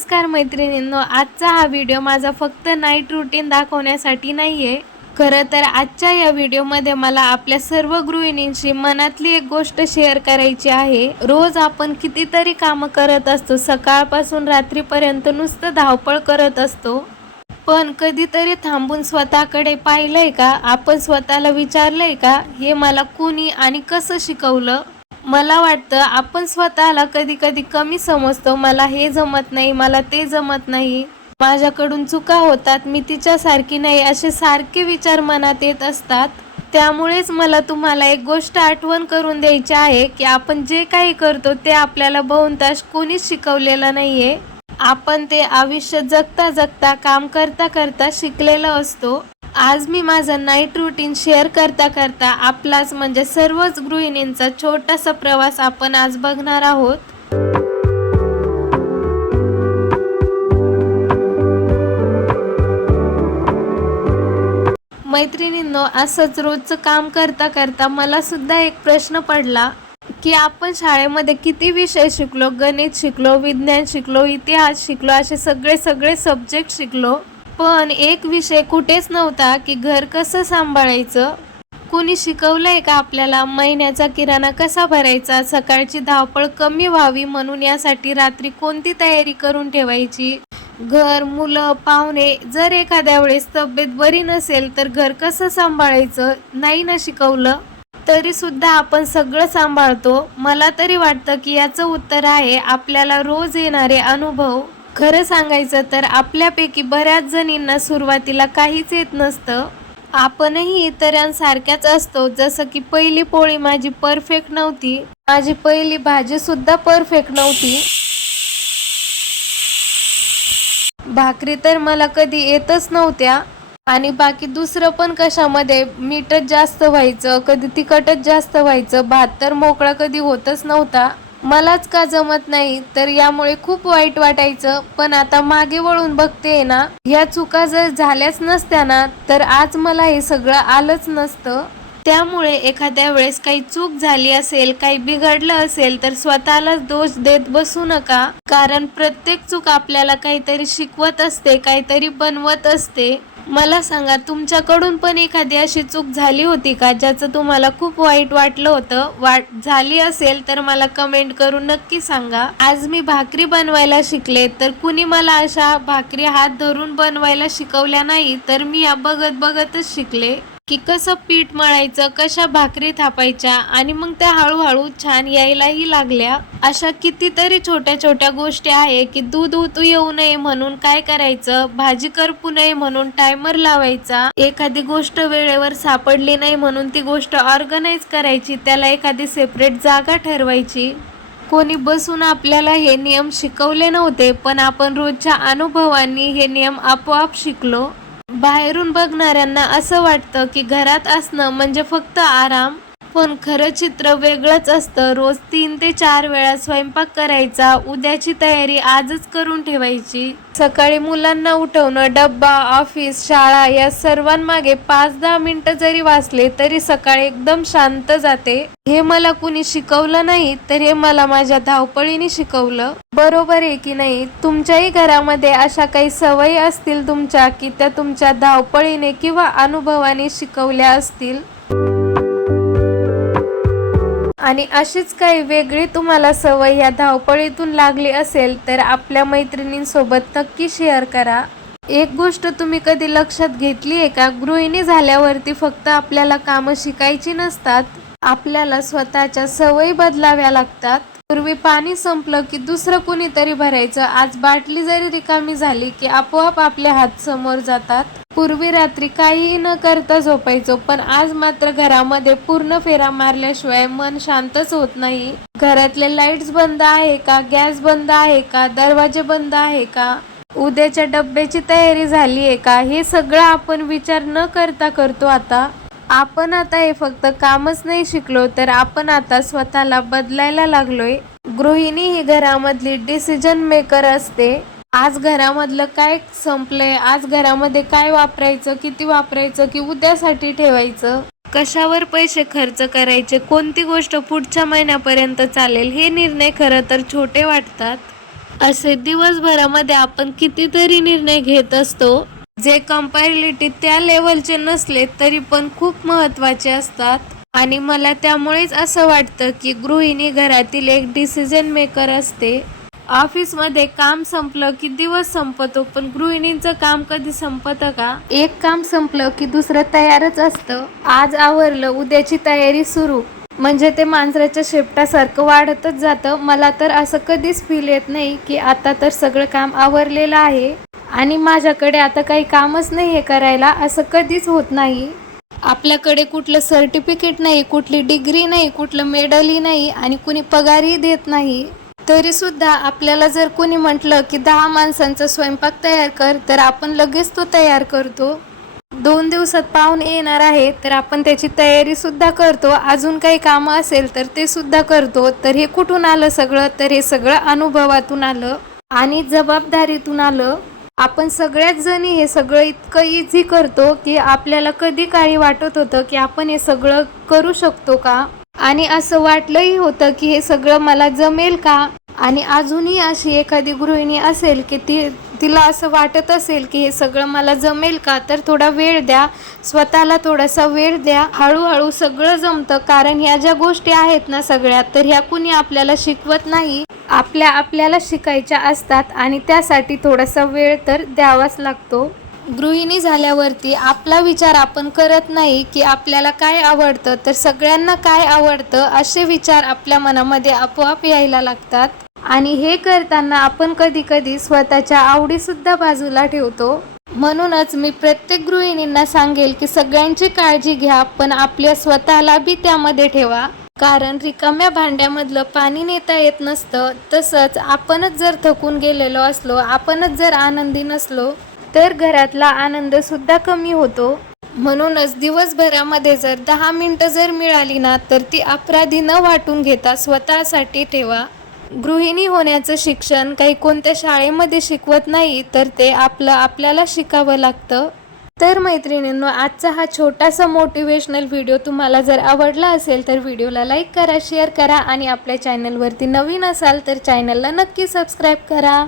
नमस्कार मैत्रिणींनो, आजचा हा व्हिडिओ माझा फक्त नाईट रुटीन दाखवण्यासाठी नाहीये। खरं तर आजच्या या व्हिडिओमध्ये मला आपल्या सर्व गृहिणींशी मनातली एक गोष्ट शेअर करायची आहे। रोज आपण कितीतरी कामं करत असतो, सकाळपासून रात्रीपर्यंत नुसतं धावपळ करत असतो, पण कधीतरी थांबून स्वतःकडे पाहिलंय का? आपण स्वतःला विचारलंय का, हे मला कोणी आणि कसं शिकवलं? मला वाटतं आपण स्वतःला कधी कधी कमी समजतो। मला हे जमत नाही, मला ते जमत नाही, माझ्याकडून चुका होतात, मी तिच्यासारखी नाही, असे सारखे विचार मनात येत असतात। त्यामुळेच मला तुम्हाला एक गोष्ट आठवण करून द्यायची आहे की आपण जे काही करतो ते आपल्याला बहुतांश कोणीच शिकवलेलं नाहीये। आपण ते आयुष्य जगता जगता, काम करता करता शिकलेलो असतो। आज मी माझं नाईट रुटीन शेअर करता करता आपलाच म्हणजे सर्वच गृहिणींचा छोटासा प्रवास आपण आज बघणार आहोत। मैत्रिणींनो, असंच रोजचं काम करता करता मला सुद्धा एक प्रश्न पडला की आपण शाळेमध्ये किती विषय शिकलो, गणित शिकलो, विज्ञान शिकलो, इतिहास शिकलो, असे सगळे सब्जेक्ट शिकलो, पण एक विषय कुठेच नव्हता की घर कसं सांभाळायचं। कोणी शिकवलंय का आपल्याला महिन्याचा किराणा कसा भरायचा, सकाळची धावपळ कमी व्हावी म्हणून यासाठी रात्री कोणती तयारी करून ठेवायची, घर, मुलं, पाहुणे, जर एखाद्या वेळेस तब्येत बरी नसेल तर घर कसं सांभाळायचं नाही ना शिकवलं, तरी सुद्धा आपण सगळं सांभाळतो। मला तरी वाटतं की याचं उत्तर आहे आपल्याला रोज येणारे अनुभव। खरं सांगायचं तर आपल्यापैकी बऱ्याच जणींना सुरुवातीला काहीच येत नसतं। आपणही इतरांसारख्याच असतो। जसं की पहिली पोळी माझी परफेक्ट नव्हती, माझी पहिली भाजी सुद्धा परफेक्ट नव्हती, भाकरी तर मला कधी येतच नव्हत्या, आणि बाकी दुसरं पण कशामध्ये मीठच जास्त व्हायचं, कधी तिखटच जास्त व्हायचं, भात तर मोकळा कधी होतच नव्हता। मलाच का जमत नाही, तर यामुळे खूप वाईट वाटायचं। पण आता मागे वळून बघते ना, ह्या चुका जर झाल्याच नसत्या ना तर आज मला हे सगळं आलंच नसतं। त्यामुळे एखाद्या वेळेस काही चूक झाली असेल, काही बिघडलं असेल तर स्वतःलाच दोष देत बसू नका, कारण प्रत्येक चूक आपल्याला काहीतरी शिकवत असते, काहीतरी बनवत असते। मला सांगा, तुमच्याकडून पण एखादी अशी चूक झाली होती का ज्याचं तुम्हाला खूप वाईट वाटलं होतं? झाली असेल तर मला कमेंट करून नक्की सांगा। आज मी भाकरी बनवायला शिकले, तर कुणी मला अशा भाकरी हात धरून बनवायला शिकवल्या नाही, तर मी या बघत बघतच शिकले की कसं पीठ मळायचं, कशा भाकरी थापायच्या, आणि मग त्या हळूहळू छान यायलाही लागल्या। अशा कितीतरी छोट्या छोट्या गोष्टी आहे की दूध उतू येऊ नये म्हणून काय करायचं, भाजी करपू नये म्हणून टायमर लावायचा, एखादी गोष्ट वेळेवर सापडली नाही म्हणून ती गोष्ट ऑर्गनाइज करायची, त्याला एखादी सेपरेट जागा ठरवायची। कोणी बसून आपल्याला हे नियम शिकवले नव्हते, पण आपण रोजच्या अनुभवांनी हे नियम आपोआप शिकलो। बाहेरून बघणाऱ्यांना असं वाटतं की घरात असणं म्हणजे फक्त आराम, पण खरं चित्र वेगळंच असतं। रोज 3 ते 4 वेळा स्वयंपाक करायचा, उद्याची तयारी आजच करून ठेवायची, सकाळी मुलांना उठवणं, डब्बा, ऑफिस, शाळा या सर्वांमागे 5-10 मिनिटं जरी वाचले तरी सकाळी एकदम शांत जाते। हे मला कुणी शिकवलं नाही, तर हे मला माझ्या धावपळीने शिकवलं। बरोबर आहे की नाही? तुमच्याही घरामध्ये अशा काही सवयी असतील तुमच्या की त्या तुमच्या धावपळीने किंवा अनुभवाने शिकवल्या असतील, आणि अशीच काही वेगळी तुम्हाला सवय या धावपळीतून लागली असेल तर आपल्या मैत्रिणींसोबत नक्की शेअर करा। एक गोष्ट तुम्ही कधी लक्षात घेतली आहे का? गृहिणी झाल्यावरती फक्त आपल्याला कामं शिकायची नसतात, आपल्याला स्वतःच्या सवयी बदलाव्या लागतात। पूर्वी पाणी संपलं की दुसरं कुणीतरी भरायचं, आज बाटली जरी रिकामी झाली की आपोआप आपले हात समोर जातात। पूर्वी रात्री काहीही न करता झोपायचो, पण आज मात्र घरामध्ये पूर्ण फेरा मारल्याशिवाय मन शांतच होत नाही। घरातले लाईट्स बंद आहे का, गॅस बंद आहे का, दरवाजे बंद आहे का, उद्याच्या डब्याची तयारी झाली आहे का, हे सगळं आपण विचार न करता करतो। आपण आता हे फक्त कामच नाही शिकलो, तर आपण आता स्वतःला बदलायला लागलोय। गृहिणी ही घरामधली डिसिजन मेकर असते। आज घरामधलं काय संपलंय, आज घरामध्ये काय वापरायचं, किती वापरायचं की उद्यासाठी ठेवायचं, कशावर पैसे खर्च करायचे, कोणती गोष्ट पुढच्या महिन्यापर्यंत चालेल, हे निर्णय खरं तर छोटे वाटतात, असे दिवसभरामध्ये आपण कितीतरी निर्णय घेत असतो, जे कंपॅरिटिव्हली त्या लेवलचे नसले तरी पण खूप महत्त्वाचे असतात. आणि मला त्यामुळेच असं वाटतं की गृहिणी घरातील एक डिसिजन मेकर असते. ऑफिसमध्ये काम संपलं की दिवस संपतो, पण गृहिणींचं काम कधी संपतं का? एक काम संपलं की दुसरं तयारच असतं. आज आवरलं, उद्याची तयारी सुरू. म्हणजे ते मांजराच्या शेपटासारखं वाढतच जातं. मला तर असं कधीच फील येत नाही की आता तर सगळं काम आवरलेलं आहे आणि माझ्याकडे आता काही कामच नाही हे करायला, असं कधीच होत नाही. आपल्याकडे कुठलं सर्टिफिकेट नाही, कुठली डिग्री नाही, कुठलं मेडलही नाही आणि कुणी पगारही देत नाही. तरी सुद्धा आपल्याला जर कोणी म्हटलं की 10 माणसांचा स्वयंपाक तयार कर, तर आपण लगेच तो तयार करतो. 2 दिवसात पाहुणे येणार आहे, तर आपण त्याची तयारी सुद्धा करतो. अजून काही कामं असेल तर ते सुद्धा करतो. तर हे कुठून आलं सगळं? तर हे सगळं अनुभवातून आलं आणि जबाबदारीतून आलं. आपण सगळ्याच जणी हे सगळं इतकं इझी करतो की आपल्याला कधी काही वाटत होतं की आपण हे सगळं करू शकतो का? आणि असं वाटलंही होतं की हे सगळं मला जमेल का? आणि अजूनही अशी एखादी गृहिणी असेल की तिला असं वाटत असेल की हे सगळं मला जमेल का, तर थोडा वेळ द्या, स्वतःला थोडासा वेळ द्या. हळूहळू सगळं जमतं. कारण ह्या ज्या गोष्टी आहेत ना सगळ्या, तर ह्या कुणी आपल्याला शिकवत नाही, आपल्याला शिकायच्या असतात आणि त्यासाठी थोडासा वेळ तर द्यावाच लागतो. गृहिणी झाल्यावरती आपला विचार आपण करत नाही की आपल्याला काय आवडतं, तर सगळ्यांना काय आवडतं असे विचार आपल्या मनामध्ये आपोआप यायला लागतात. आणि हे करताना आपण कधी कधी स्वतःच्या आवडीसुद्धा बाजूला ठेवतो. म्हणूनच मी प्रत्येक गृहिणींना सांगेल की सगळ्यांची काळजी घ्या, पण आपल्या स्वतःला बी त्यामध्ये ठेवा. कारण रिकाम्या भांड्यामधलं पाणी नेता येत नसतं. तसंच आपणच जर थकून गेलेलो असलो, आपणच जर आनंदी नसलो, तर घरातला आनंद सुद्धा कमी होतो. म्हणूनच दिवसभरामध्ये जर 10 मिनिटं जर मिळाली ना, तर ती अपराधी न वाटून घेता स्वतःसाठी ठेवा. गृहिणी होण्याचं शिक्षण काही कोणत्या शाळेमध्ये शिकवत नाही, तर ते आपल्याला शिकावं लागतं. तर मैत्रिणींनो, आजचा हा छोटासा मोटिवेशनल व्हिडिओ तुम्हाला जर आवडला असेल तर व्हिडिओला लाईक करा, शेअर करा आणि आपल्या चॅनलवरती नवीन असाल तर चॅनलला नक्की सबस्क्राईब करा.